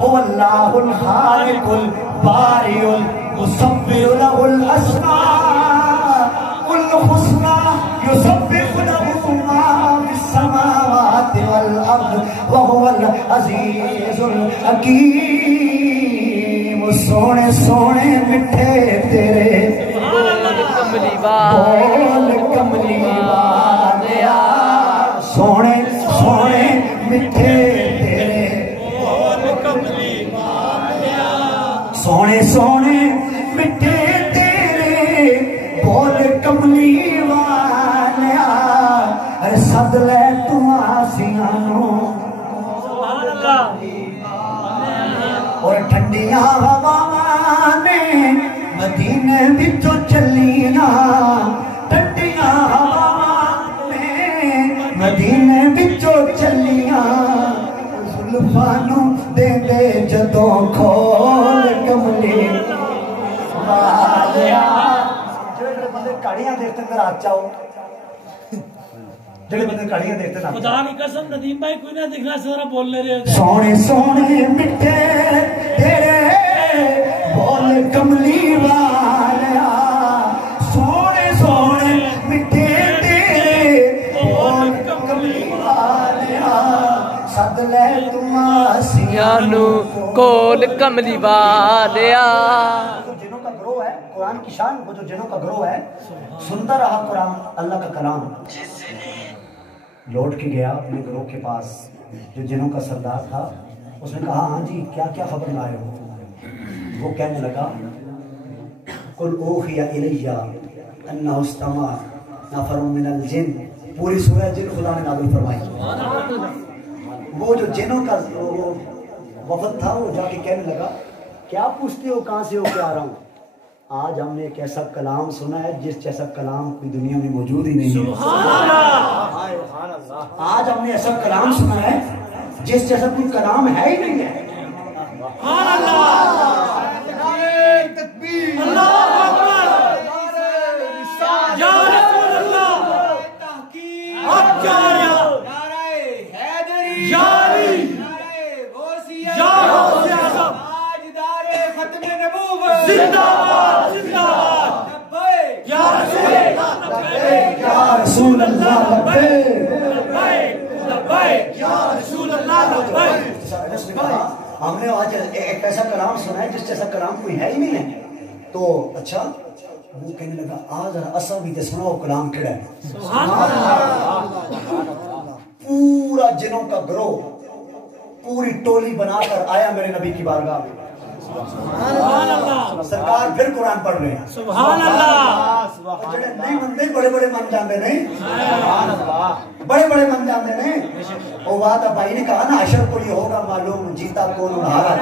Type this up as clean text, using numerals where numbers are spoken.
हुवल्लाहुल खालिकुल बारिउल मुसव्विरु लहुल अस्माउल हुस्ना युसब्बिहु लहु मा फिस समावाति वल अर्द व हुवल अजीजुल हकीम। सोने सोने मिठे तेरे बोल कमली वालिया, सोने सोने मिठे तेरे बोल कमली वालिया, सोने सोने मिठे तेरे बोल कमली वालिया। अरे सद ले तू आसियां नूं और ठंडिया हवावां ने मदीने विचों चलियां, ठंडिया हवावां ने मदीने विचों चलियां। जुल्फां नूं दे दे जदों खोल कमली वालिया। जेड़े बंदे घड़ियां देखते अंदर आ जाओ, जेड़े बंदे घड़ियां देखते ना खुदा की कसम नदीम भाई कोई ना दिखना सारा बोलने रहे। सोने सोने मिठे तेरे बोल कमली वालिया, सोने सोने मिठे तेरे बोल कमली वालिया। सद ले तू आसियां नूं कोल कमली वालिया। जो जिनों का ग्रोह है कुरान की शान, वो जो जिनों का ग्रोह है सुनता रहा कुरान अल्लाह का कलाम। लौट के गया अपने ग्रोह के पास, जो जिनों का सरदार था। उसने कहा हाँ जी क्या क्या खबर लाए हो। वो कहने लगा कुल ओहिया इलैया अन्नहु इस्तमा नफरुम मिनल जिन। पूरी सूरह जिन खुदा ने नाज़िल फरमाई। वो जो जिनों का वफद था वो जाके कहने लगा क्या पूछते हो, कहाँ से हो, क्या आ रहा हूँ। आज हमने एक ऐसा कलाम सुना है जिस जैसा कलाम कोई दुनिया में मौजूद ही नहीं है। आज हमने ऐसा कलाम सुना है जिस जैसा कोई कलाम है ही नहीं है। हमने आज एक ऐसा कलाम सुना है जिस जैसा कलाम कोई है ही नहीं है। तो अच्छा वो कहने लगा आज असा भी सुनाओ कलाम केड़ा है। पूरा जिनों का ग्रोह पूरी टोली बनाकर आया मेरे नबी की बारगाह में। सरकार फिर कुरान पढ़ रहे हैं। सुभान अल्लाह। नहीं मनते बड़े बड़े मन जाते नहीं, बड़े बड़े मन जाते नहीं। वो बात भाई ने कहा ना अशर को ये होगा मालूम जीता कौन हारा।